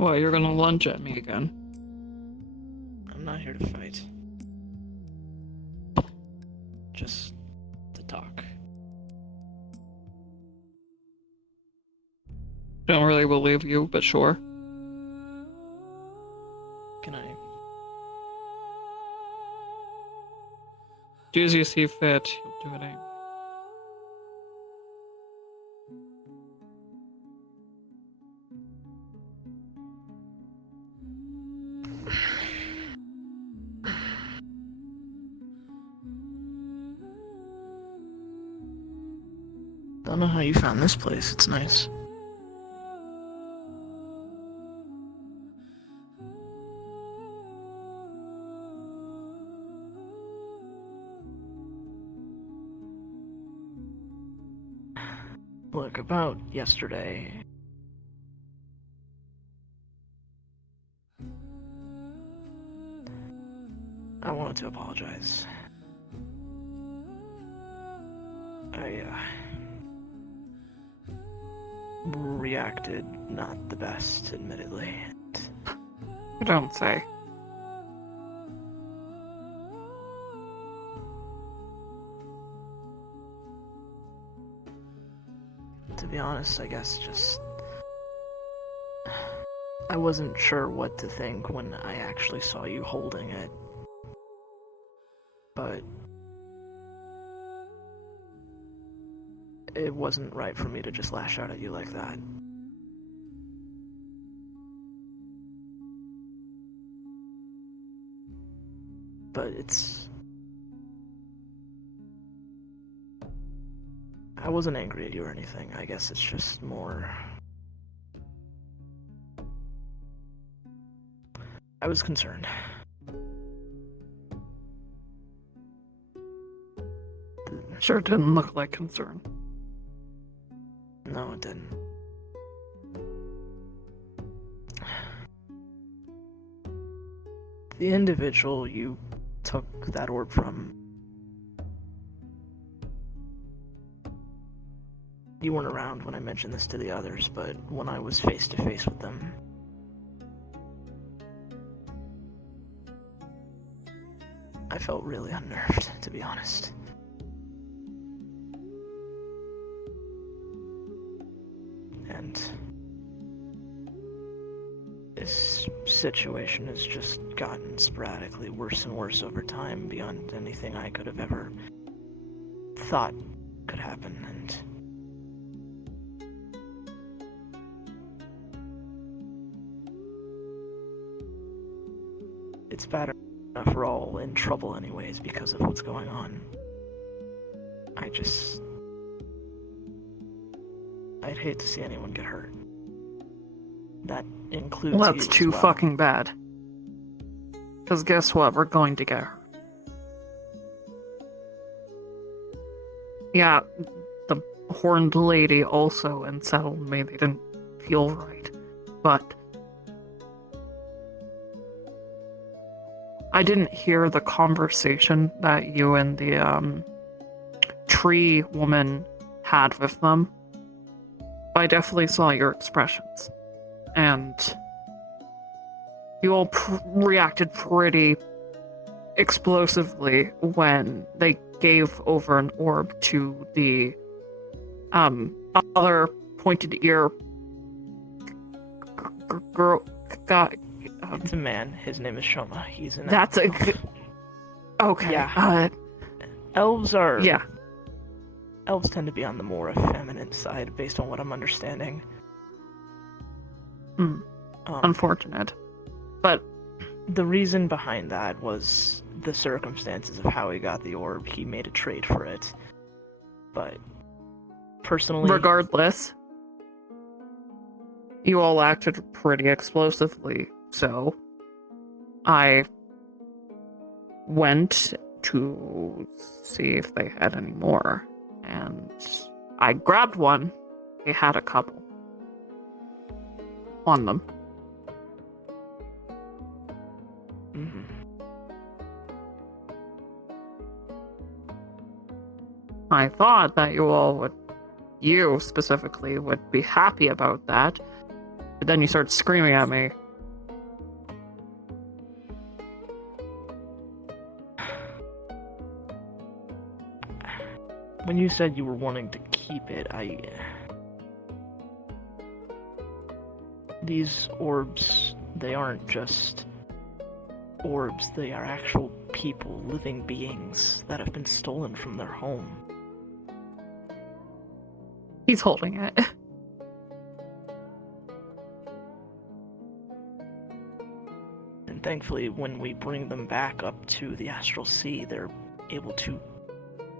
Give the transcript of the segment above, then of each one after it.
What, you're gonna lunge at me again? I'm not here to fight. Just to talk. Don't really believe you, but sure. Can I? Do as you see fit. You'll do it anyway. Don't know how you found this place. It's nice. Look, about yesterday. I wanted to apologize. I reacted not the best, admittedly. You don't say. To be honest, I guess just... I wasn't sure what to think when I actually saw you holding it. But... it wasn't right for me to just lash out at you like that. But it's... I wasn't angry at you or anything. I guess it's just more... I was concerned. Sure didn't look like concern. No, it didn't. The individual you took that orb from, you weren't around when I mentioned this to the others, but when I was face to face with them, I felt really unnerved, to be honest. And this situation has just gotten sporadically worse and worse over time, beyond anything I could have ever thought could happen, and it's bad enough we're all in trouble anyways because of what's going on. I'd hate to see anyone get hurt. That includes Well, you that's as too well. fucking bad. Because guess what? We're going to get hurt. Yeah, the horned lady also unsettled me. They didn't feel right. But I didn't hear the conversation that you and the tree woman had with them. I definitely saw your expressions. And you all reacted pretty explosively when they gave over an orb to the other pointed ear girl guy. It's a man. His name is Shoma. He's an That's a elf. okay. Yeah. Elves are... Yeah. Elves tend to be on the more effeminate side, based on what I'm understanding. Unfortunate. But the reason behind that was the circumstances of how he got the orb. He made a trade for it. But personally... regardless, you all acted pretty explosively, so I went to see if they had any more, and I grabbed one. They had a couple on them. Mm-hmm. I thought that you all would, you specifically, would be happy about that, But then you started screaming at me. When you said you were wanting to keep it, These orbs, they aren't just orbs, they are actual people, living beings that have been stolen from their home. He's holding it. And thankfully, when we bring them back up to the astral sea, they're able to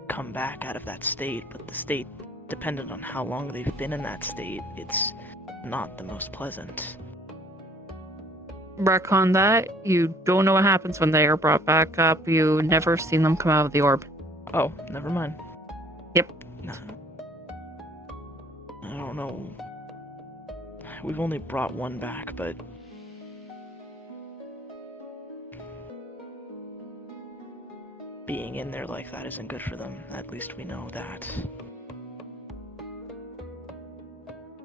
come back out of that state, but the state, dependent on how long they've been in that state, it's not the most pleasant. Retcon that. You don't know what happens when they are brought back up. You never seen them come out of the orb. Oh, never mind. Yep. No. I don't know. We've only brought one back, but being in there like that isn't good for them. At least we know that.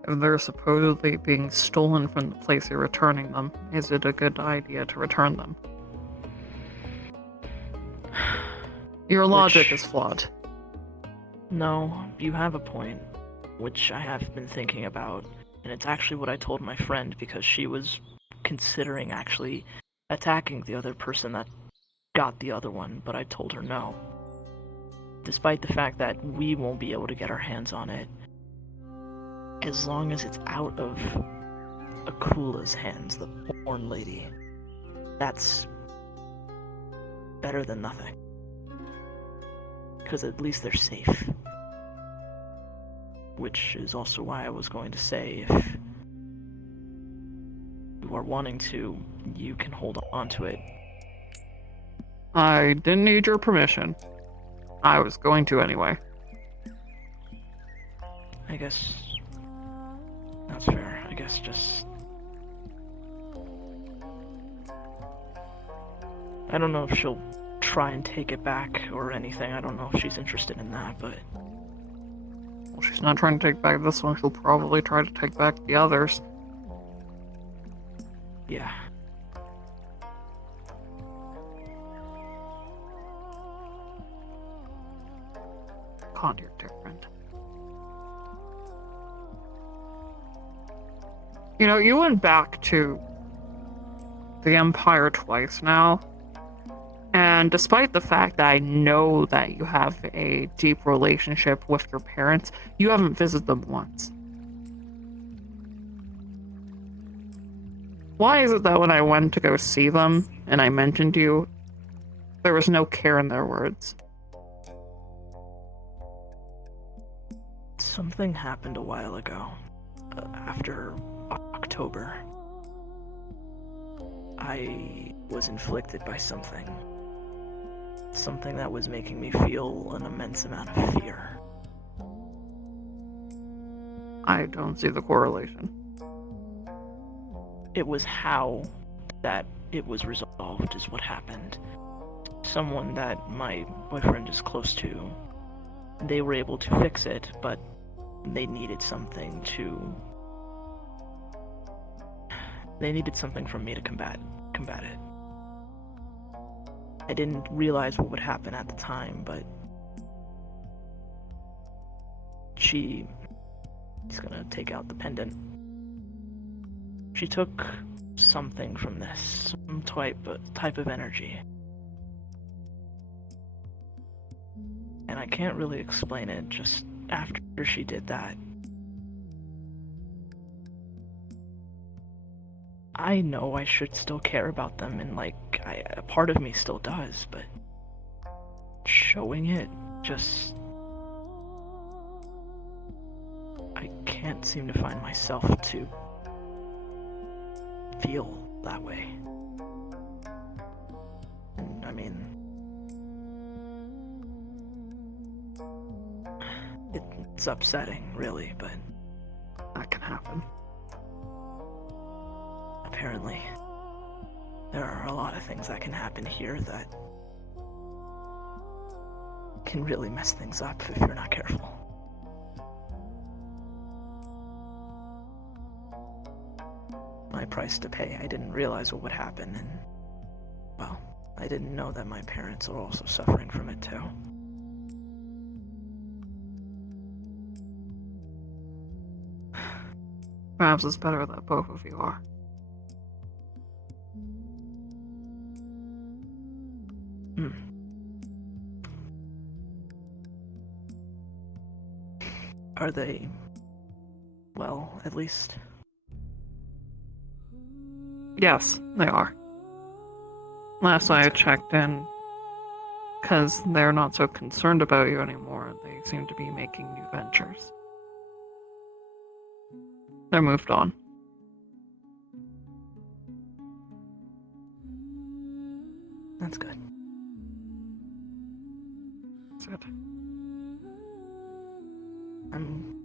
If they're supposedly being stolen from the place you're returning them, is it a good idea to return them? Your logic is flawed. No, you have a point, which I have been thinking about, and it's actually what I told my friend because she was considering actually attacking the other person that got the other one, but I told her no. Despite the fact that we won't be able to get our hands on it, as long as it's out of Akula's hands, the porn lady, that's better than nothing. Because at least they're safe. Which is also why I was going to say, if you are wanting to, you can hold on to it. I didn't need your permission. I was going to anyway. I guess that's fair. I guess just... I don't know if she'll try and take it back or anything. I don't know if she's interested in that, but... Well, she's not trying to take back this one. She'll probably try to take back the others. Yeah. God, you're different. You know, you went back to the Empire twice now, and despite the fact that I know that you have a deep relationship with your parents, you haven't visited them once. Why is it that when I went to go see them, and I mentioned you, there was no care in their words? Something happened a while ago, after October. I was inflicted by something. Something that was making me feel an immense amount of fear. I don't see the correlation. It was how that it was resolved is what happened. Someone that my boyfriend is close to, they were able to fix it, but they needed something from me to combat it. I didn't realize what would happen at the time, but she's gonna take out the pendant. She took something from this, some type of energy. And I can't really explain it, just after she did that. I know I should still care about them, and a part of me still does, but showing it just... I can't seem to find myself to feel that way. And I mean... it's upsetting, really, but... that can happen. Apparently, there are a lot of things that can happen here that can really mess things up if you're not careful. my price to pay. I didn't realize what would happen, and, well, I didn't know that my parents are also suffering from it too. Perhaps it's better that both of you are. Are they, well, at least? Yes, they are. Last I checked in, because they're not so concerned about you anymore, they seem to be making new ventures. They're moved on. That's good. That's good. I'm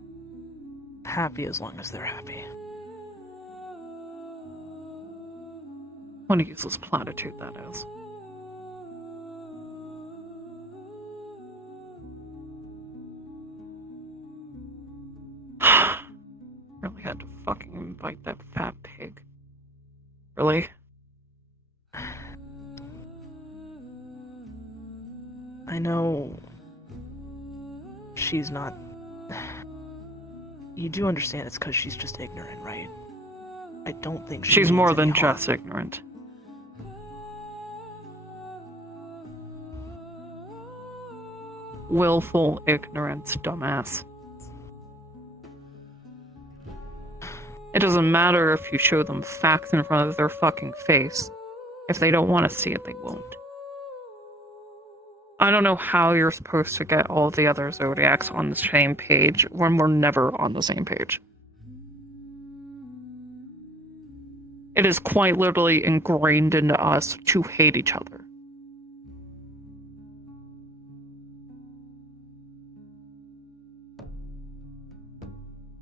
happy as long as they're happy. What a useless platitude that is. Really had to fucking invite that fat pig. Really? I know she's not... You do understand it's because she's just ignorant, right? I don't think she's more than just ignorant. Willful ignorance, dumbass. It doesn't matter if you show them facts in front of their fucking face. If they don't want to see it, they won't. I don't know how you're supposed to get all the other Zodiacs on the same page when we're never on the same page. It is quite literally ingrained into us to hate each other.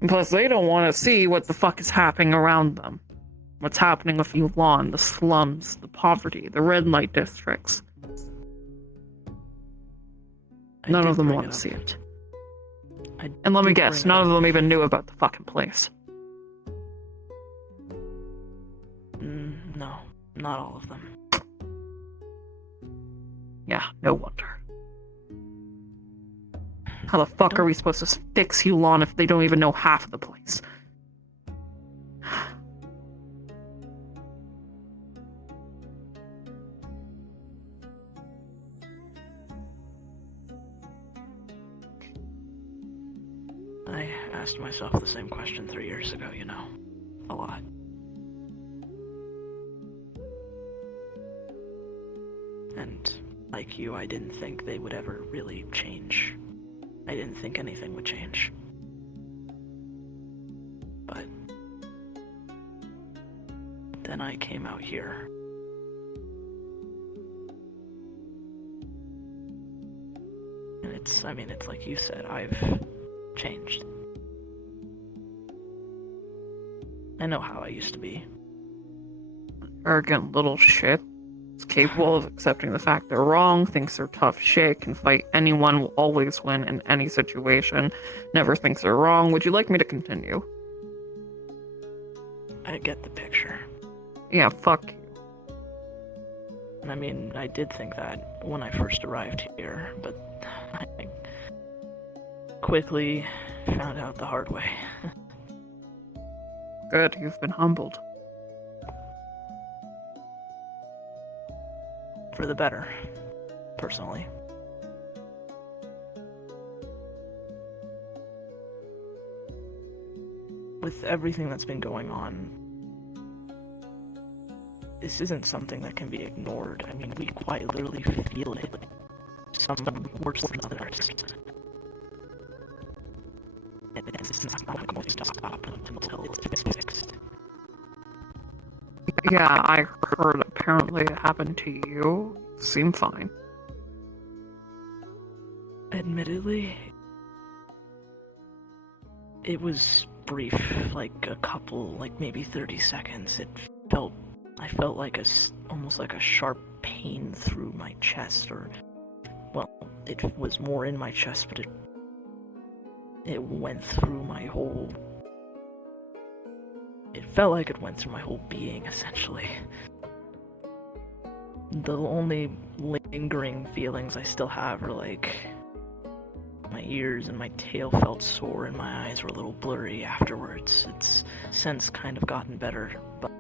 Plus, they don't want to see what the fuck is happening around them. What's happening with Yulan, the slums, the poverty, the red light districts. None of them want to see it. And let me guess, none of them even knew about the fucking place. No, not all of them. Yeah, no wonder. How the fuck are we supposed to fix Yulan if they don't even know half of the place? I asked myself the same question 3 years ago, you know. A lot. And, like you, I didn't think they would ever really change. I didn't think anything would change. But then I came out here. And it's like you said, I've changed. I know how I used to be. Arrogant little shit. Is capable of accepting the fact they're wrong, thinks they're tough shit, can fight anyone, will always win in any situation, never thinks they're wrong. Would you like me to continue? I get the picture. Yeah, fuck you. I mean, I did think that when I first arrived here, but I quickly found out the hard way. Good, you've been humbled. For the better, personally. With everything that's been going on, this isn't something that can be ignored. I mean, we quite literally feel it. Some worse than others. And it's not going to stop until it's fixed. Yeah, I heard apparently it happened to you. You seem fine. Admittedly, it was brief, like a couple, like maybe 30 seconds. I felt like almost like a sharp pain through my chest, or, well, it was more in my chest, but it went through my whole it felt like it went through my whole being, essentially. The only lingering feelings I still have are like my ears and my tail felt sore and my eyes were a little blurry afterwards. It's since kind of gotten better, but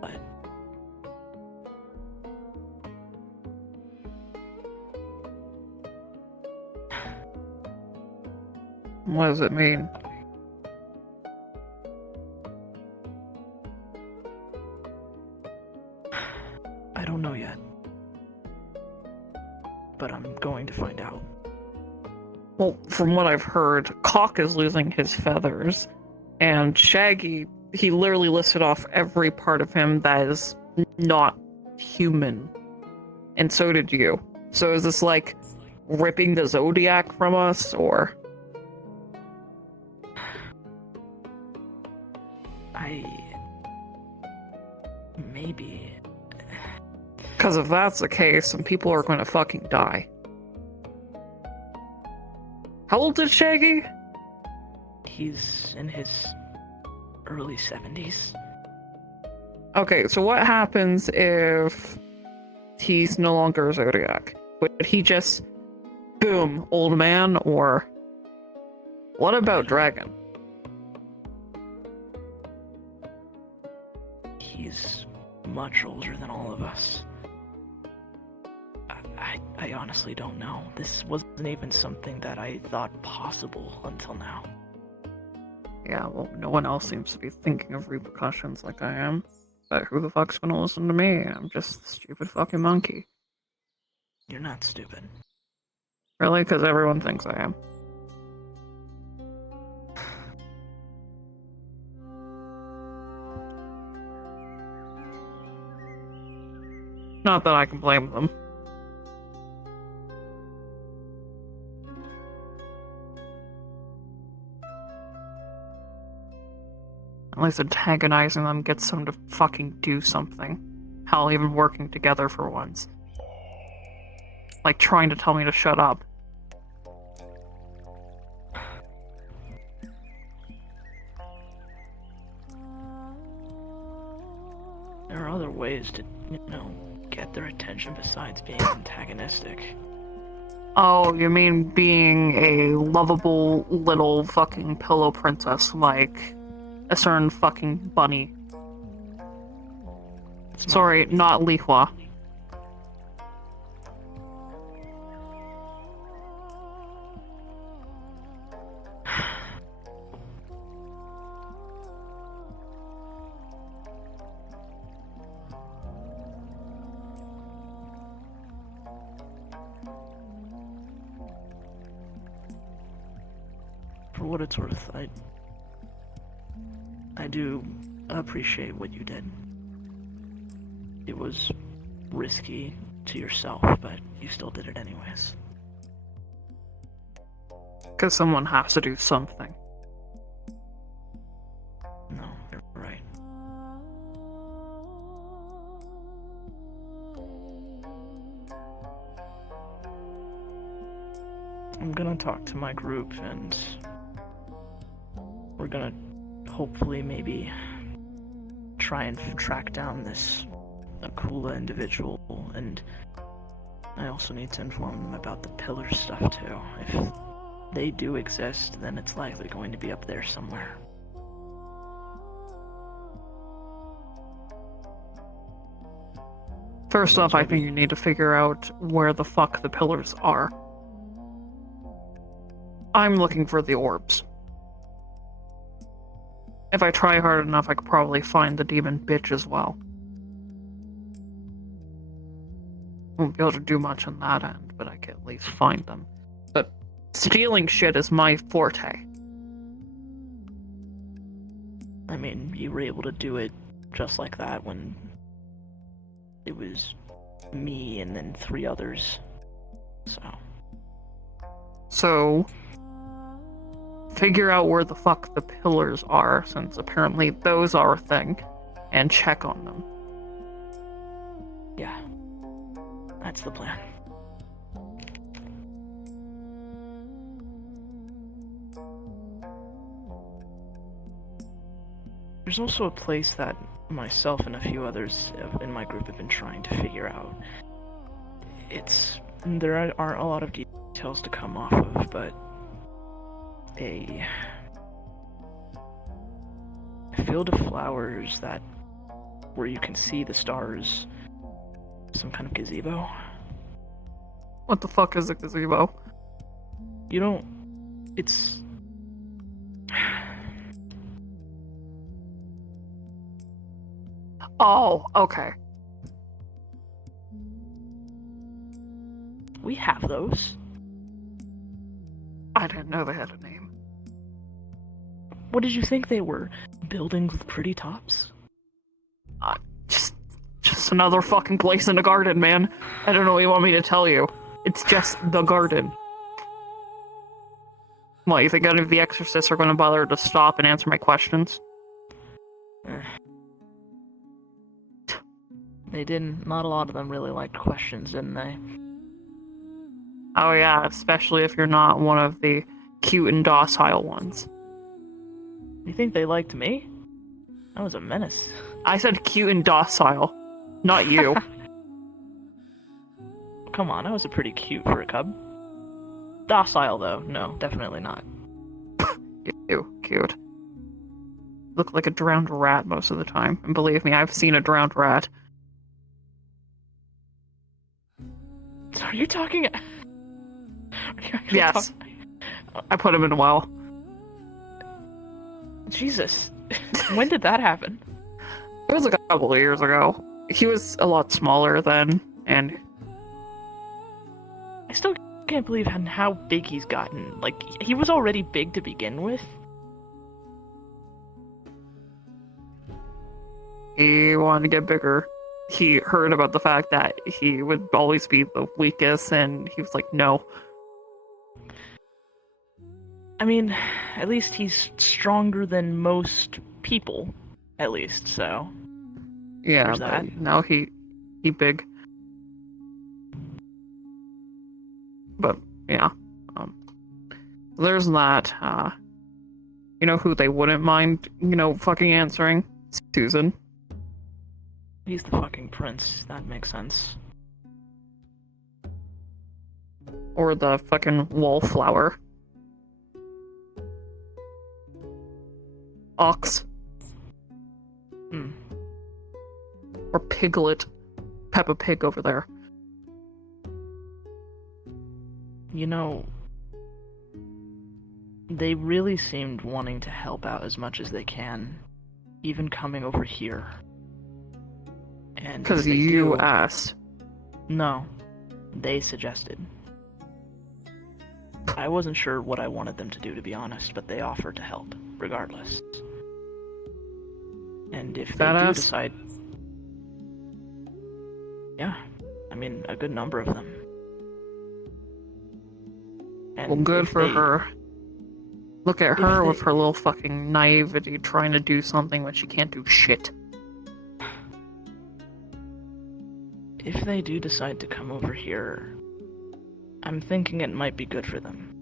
what does it mean? I don't know yet. But I'm going to find out. Well, from what I've heard, Cock is losing his feathers, and Shaggy, he literally listed off every part of him that is not human. And so did you. So is this like ripping the Zodiac from us, or? Maybe. Because if that's the case, then people are going to fucking die. How old is Shaggy? He's in his early 70s. Okay, so what happens if he's no longer a Zodiac? Would he just, boom, old man, or what about Dragon? He's much older than all of us. I honestly don't know. This wasn't even something that I thought possible until now. Yeah, well, no one else seems to be thinking of repercussions like I am. But who the fuck's gonna listen to me? I'm just a stupid fucking monkey. You're not stupid. Really? Because everyone thinks I am. Not that I can blame them. At least antagonizing them gets them to fucking do something. Hell, even working together for once. Like trying to tell me to shut up. There are other ways to, get their attention besides being antagonistic. Oh, you mean being a lovable little fucking pillow princess like a certain fucking bunny. Sorry, not Lihua. For what it's worth, I do appreciate what you did. It was risky to yourself, but you still did it anyways. Because someone has to do something. No, you're right. I'm gonna talk to my group and we're gonna hopefully maybe try and track down this Akula individual, and I also need to inform them about the pillar stuff too. If they do exist, then it's likely going to be up there somewhere. First off, I think you need to figure out where the fuck the pillars are. I'm looking for the orbs. If I try hard enough, I could probably find the demon bitch as well. Won't be able to do much on that end, but I can at least find them. But stealing shit is my forte. I mean, you were able to do it just like that when it was me and then 3 others. So, figure out where the fuck the pillars are, since apparently those are a thing, and check on them. Yeah, that's the plan. There's also a place that myself and a few others in my group have been trying to figure out. There aren't a lot of details to come off of, but a field of flowers where you can see the stars, some kind of gazebo. What the fuck is a gazebo? It's... Oh, okay. We have those. I didn't know they had a name. What did you think they were? Buildings with pretty tops? Just another fucking place in the garden, man. I don't know what you want me to tell you. It's just the garden. What, you think any of the exorcists are going to bother to stop and answer my questions? They didn't. Not a lot of them really liked questions, didn't they? Oh yeah, especially if you're not one of the cute and docile ones. You think they liked me? I was a menace. I said cute and docile, not you. Come on, I was pretty cute for a cub. Docile, though. No, definitely not. You, cute. Look like a drowned rat most of the time. And believe me, I've seen a drowned rat. So are you talking... Yes. I put him in a well. Jesus. When did that happen? It was a couple of years ago. He was a lot smaller then, and... I still can't believe how big he's gotten. Like, he was already big to begin with. He wanted to get bigger. He heard about the fact that he would always be the weakest, and he was like, no. I mean, at least he's stronger than most people, at least, so... Yeah, There's but that. now he big. But, yeah. There's that. You know who they wouldn't mind, fucking answering? Susan. He's the fucking prince. That makes sense. Or the fucking wallflower. Ox. Hmm. Or Piglet. Peppa Pig over there. You know, they really seemed wanting to help out as much as they can, even coming over here. And because you asked. No, they suggested. I wasn't sure what I wanted them to do, to be honest, but they offered to help, regardless. And if they do decide... Yeah, I mean, a good number of them. And well, good for her. Look at her with her little fucking naivety trying to do something when she can't do shit. If they do decide to come over here, I'm thinking it might be good for them.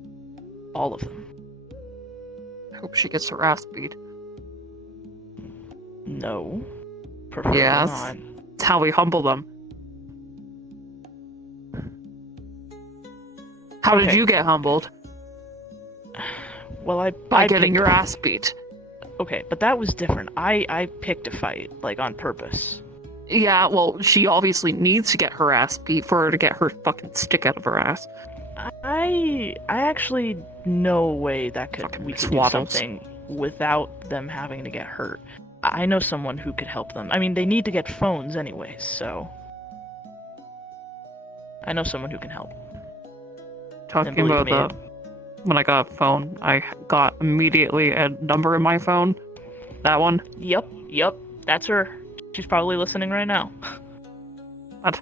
All of them. I hope she gets her ass beat. No. Preferably yes. not. It's how we humble them. How did you get humbled? Well, By getting your ass beat. Okay, but that was different. I picked a fight, like, on purpose. Yeah, well, she obviously needs to get her ass beat for her to get her fucking stick out of her ass. I actually know a way that we could do swaddles. something without them having to get hurt. I know someone who could help them. I mean, they need to get phones anyways, so... I know someone who can help. Talking about when I got a phone, I got immediately a number in my phone. That one? Yep, that's her. She's probably listening right now. What?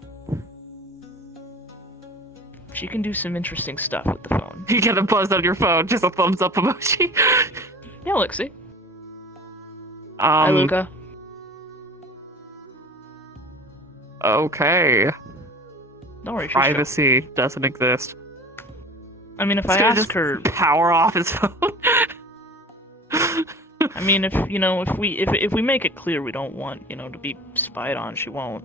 She can do some interesting stuff with the phone. You get a buzz on your phone, just a thumbs up emoji. Yeah, Lexi. Hi, Luca. Okay. Don't worry, Privacy doesn't exist. I mean, if I ask her... power off his phone. I mean, if we make it clear we don't want, to be spied on, she won't.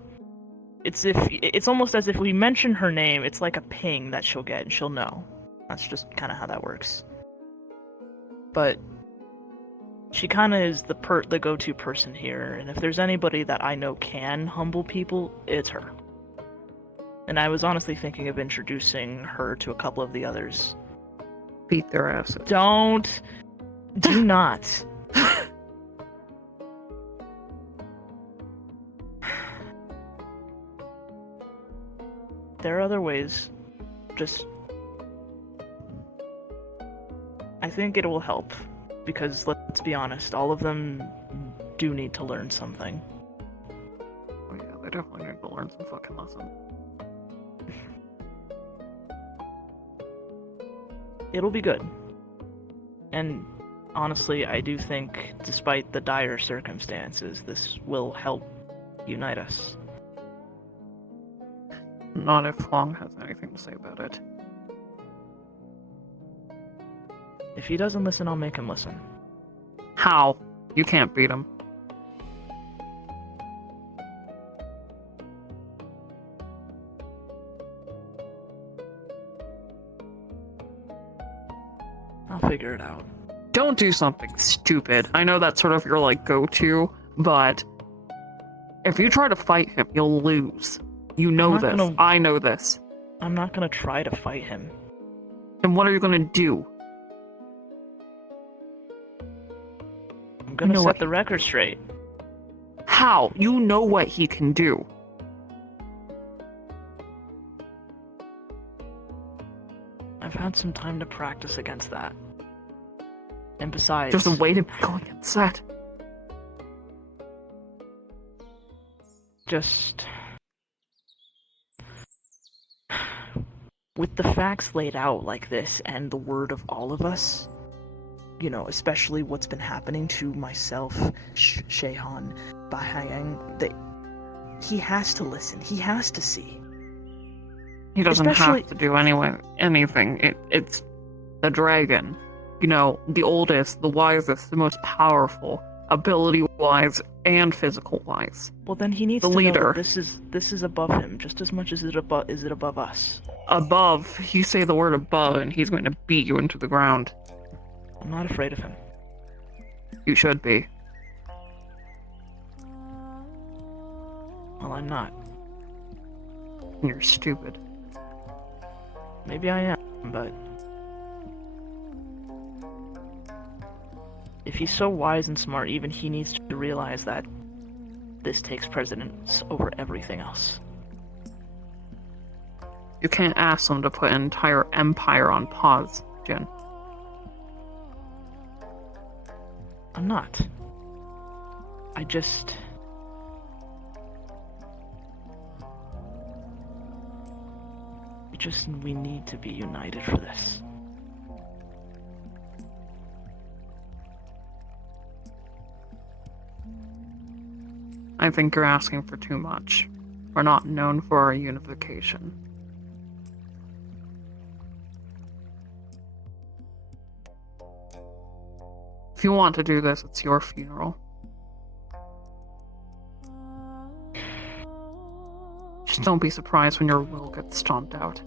It's almost as if we mention her name, it's like a ping that she'll get and she'll know. That's just kind of how that works. But she kind of is the go-to person here, and if there's anybody that I know can humble people, it's her. And I was honestly thinking of introducing her to a couple of the others. Beat their asses. Do not. There are other ways. I think it will help. Because, let's be honest, all of them do need to learn something. Oh yeah, they definitely need to learn some fucking lesson. It'll be good. And honestly, I do think, despite the dire circumstances, this will help unite us. Not if Long has anything to say about it. If he doesn't listen, I'll make him listen. How? You can't beat him. I'll figure it out. Don't do something stupid. I know that's sort of your, go-to, but if you try to fight him, you'll lose. You know this. I know this. I'm not gonna try to fight him. Then what are you gonna do? I'm gonna set the record straight. How? You know what he can do. I've had some time to practice against that. And besides... There's a way to go against that. Just... with the facts laid out like this, and the word of all of us, especially what's been happening to myself, Shehan, Bahayang, he has to listen. He has to see. He doesn't have to do anything. It's the dragon. The oldest, the wisest, the most powerful, ability-wise and physical-wise. Well, then he needs the to leader. Know that this is above him, just as much as it above us. Above. You say the word above, and he's going to beat you into the ground. I'm not afraid of him. You should be. Well, I'm not. You're stupid. Maybe I am, but... if he's so wise and smart, even he needs to realize that this takes precedence over everything else. You can't ask him to put an entire empire on pause, Jin. I'm not. We need to be united for this. I think you're asking for too much. We're not known for our unification. If you want to do this, it's your funeral. Just don't be surprised when your will gets stomped out.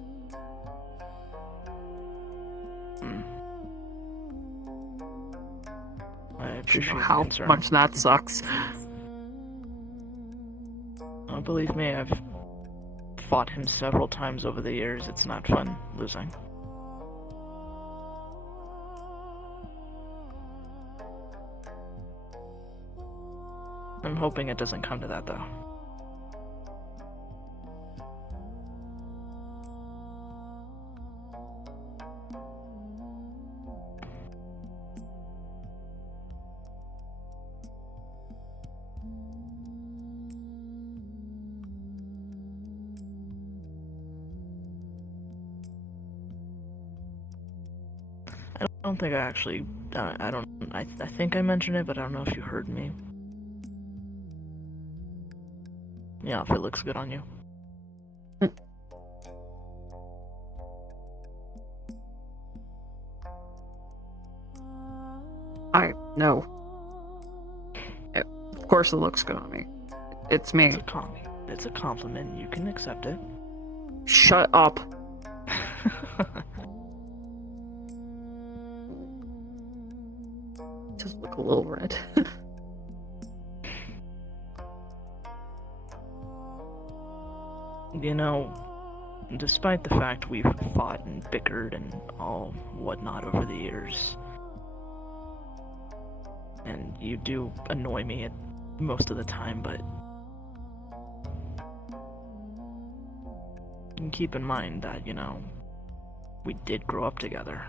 I appreciate how much that sucks. Oh, believe me, I've fought him several times over the years. It's not fun losing. I'm hoping it doesn't come to that, though. I don't think I actually... I think I mentioned it, but I don't know if you heard me. Yeah, if it looks good on you. No. course it looks good on me. It's me. It's a compliment. You can accept it. Shut up. Just look a little red. You know, despite the fact we've fought and bickered and all whatnot over the years, and you do annoy me at most of the time, but you can keep in mind that, you know, we did grow up together.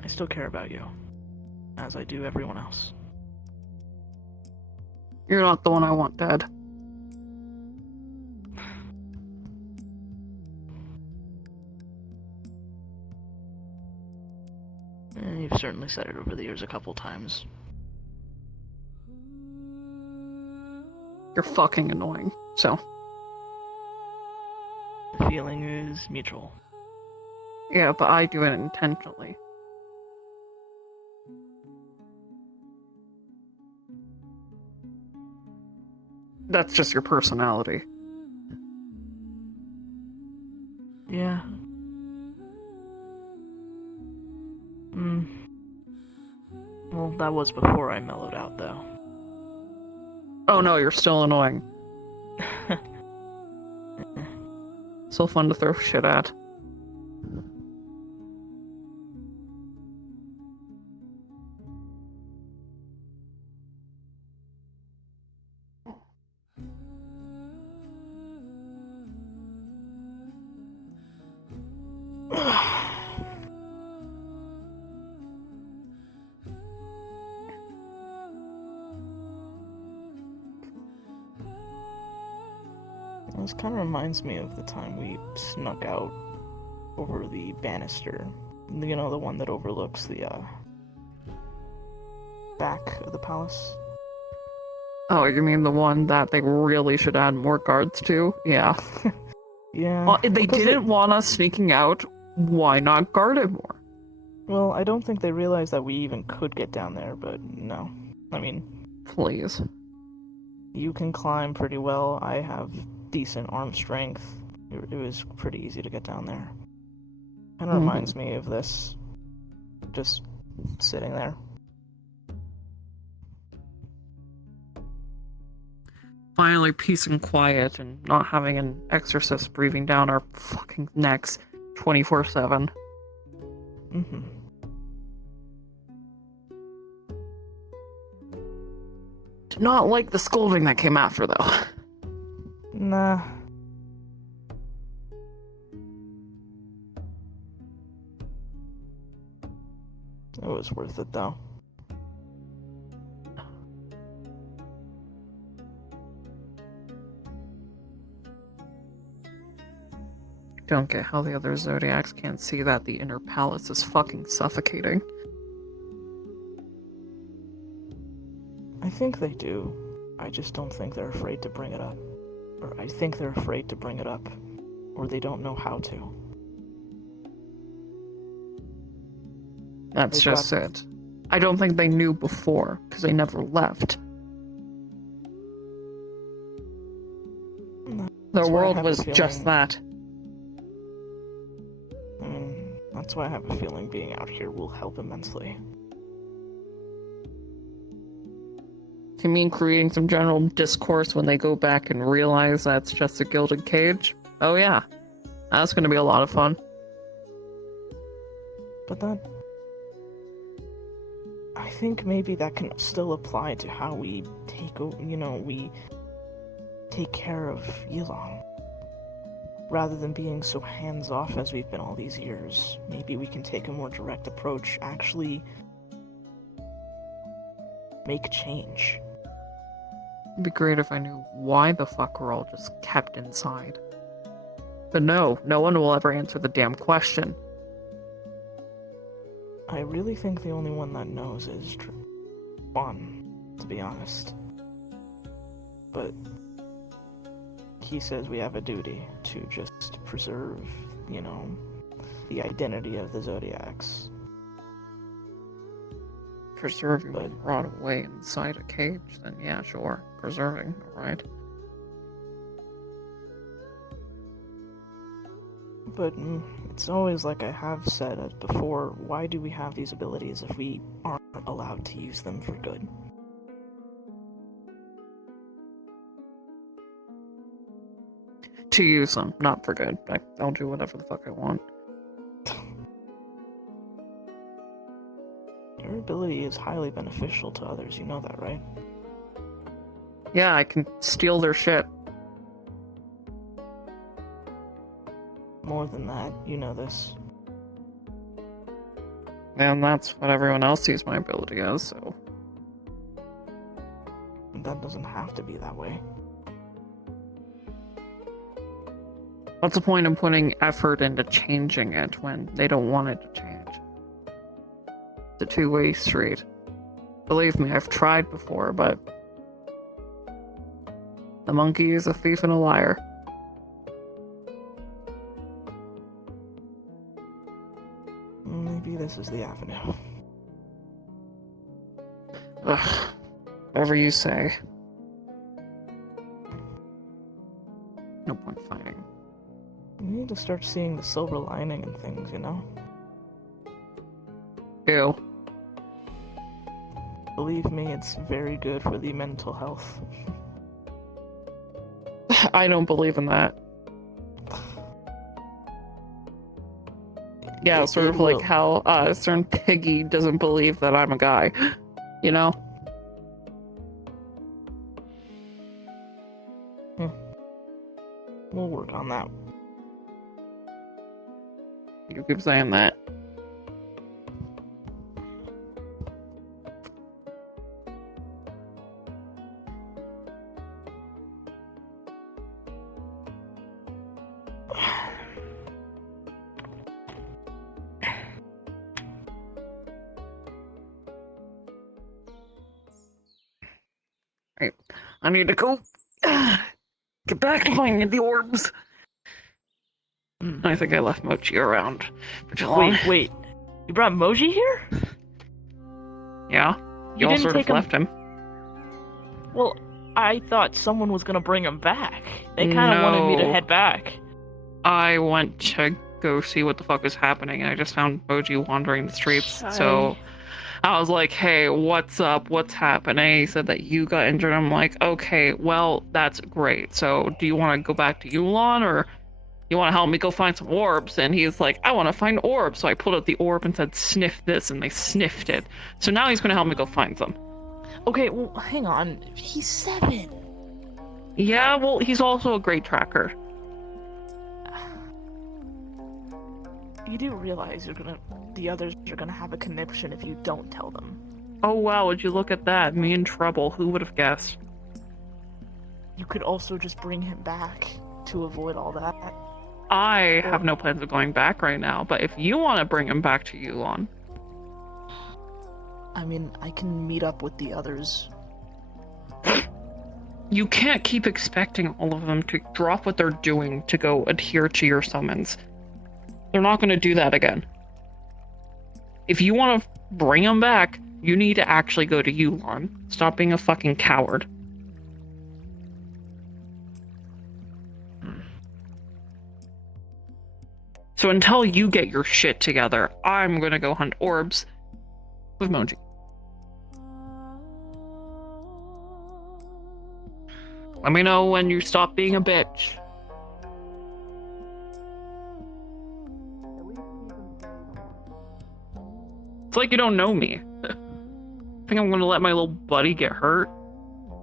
I still care about you, as I do everyone else. You're not the one I want dead. You've certainly said it over the years a couple times. You're fucking annoying, so. The feeling is mutual. Yeah, but I do it intentionally. That's just your personality. Yeah. Well, that was before I mellowed out, though. Oh no, you're still annoying. Still fun to throw shit at. This kind of reminds me of the time we snuck out over the banister. You know, the one that overlooks the, back of the palace? Oh, you mean the one that they really should add more guards to? Yeah. Yeah. Well, if they didn't want us sneaking out, why not guard it more? Well, I don't think they realized that we even could get down there, but no. I mean... Please. You can climb pretty well. I have decent arm strength. It was pretty easy to get down there. Kind of reminds me of this. Just sitting there. Finally, peace and quiet, and not having an exorcist breathing down our fucking necks 24/7. Mm-hmm. Did not like the scolding that came after, though. Nah. It was worth it, though. Don't get how the other Zodiacs can't see that the inner palace is fucking suffocating. I think they do. I just don't think they're afraid to bring it up. Or I think they're afraid to bring it up. Or they don't know how to. That's just it. I don't think they knew before, because they never left. Their world was just that. I mean, that's why I have a feeling being out here will help immensely. You mean creating some general discourse when they go back and realize that's just a gilded cage? Oh yeah. That's gonna be a lot of fun. But that... I think maybe that can still apply to how we we take care of Yilong. Rather than being so hands-off as we've been all these years, maybe we can take a more direct approach, actually make change. It'd be great if I knew why the fuck we're all just kept inside. But no one will ever answer the damn question. I really think the only one that knows is Juan, to be honest. But he says we have a duty to just preserve, the identity of the Zodiacs. preserve you and rot away inside a cage, then yeah, sure. Preserving, alright. But it's always like I have said before, why do we have these abilities if we aren't allowed to use them for good? To use them, not for good. I'll do whatever the fuck I want. Your ability is highly beneficial to others, you know that, right? Yeah, I can steal their shit. More than that, you know this. And that's what everyone else sees my ability as, so... That doesn't have to be that way. What's the point in putting effort into changing it when they don't want it to change? It's a two-way street. Believe me, I've tried before, but... the monkey is a thief and a liar. Maybe this is the avenue. Ugh. Whatever you say. No point fighting. You need to start seeing the silver lining in things, you know? Ew. Believe me, it's very good for the mental health. I don't believe in that. Yeah, sort of like how a certain piggy doesn't believe that I'm a guy. You know? We'll work on that. You keep saying that. Right. I need to go get back to finding the orbs. I think I left Mochi around for too long. Wait. You brought Moji here? Yeah. You all didn't sort of take him... left him. Well, I thought someone was gonna bring him back. They kind of wanted me to head back. I went to go see what the fuck was happening, and I just found Moji wandering the streets. So I was like, hey, what's up? What's happening? He said that you got injured. I'm like, okay, well, that's great. So do you want to go back to Yulon, or you want to help me go find some orbs? And he's like, I want to find orbs. So I pulled out the orb and said, sniff this, and they sniffed it. So now he's going to help me go find them. Okay, well, hang on. He's 7. Yeah, well, he's also a great tracker. You do realize the others are gonna have a conniption if you don't tell them. Oh wow, would you look at that? Me in trouble. Who would have guessed? You could also just bring him back to avoid all that. I have no plans of going back right now, but if you want to bring him back to Yulon... I mean, I can meet up with the others. You can't keep expecting all of them to drop what they're doing to go adhere to your summons. They're not going to do that again. If you want to bring them back, you need to actually go to Yulon. Stop being a fucking coward. So until you get your shit together, I'm going to go hunt orbs with Moji. Let me know when you stop being a bitch. It's like you don't know me. Think I'm gonna let my little buddy get hurt?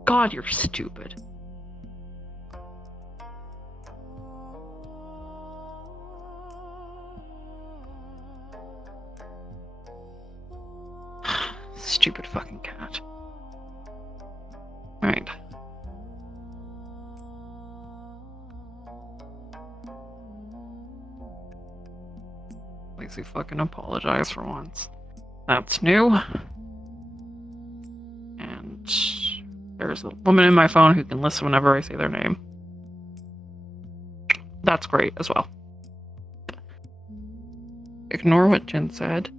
God, you're stupid. Stupid fucking cat. Alright. Lazy fucking apologize for once. That's new. And there's a woman in my phone who can listen whenever I say their name. That's great as well. Ignore what Jin said.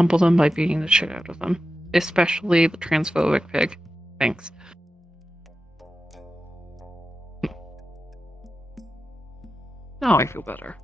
Humble them by beating the shit out of them. Especially the transphobic pig. Thanks. Now I feel better.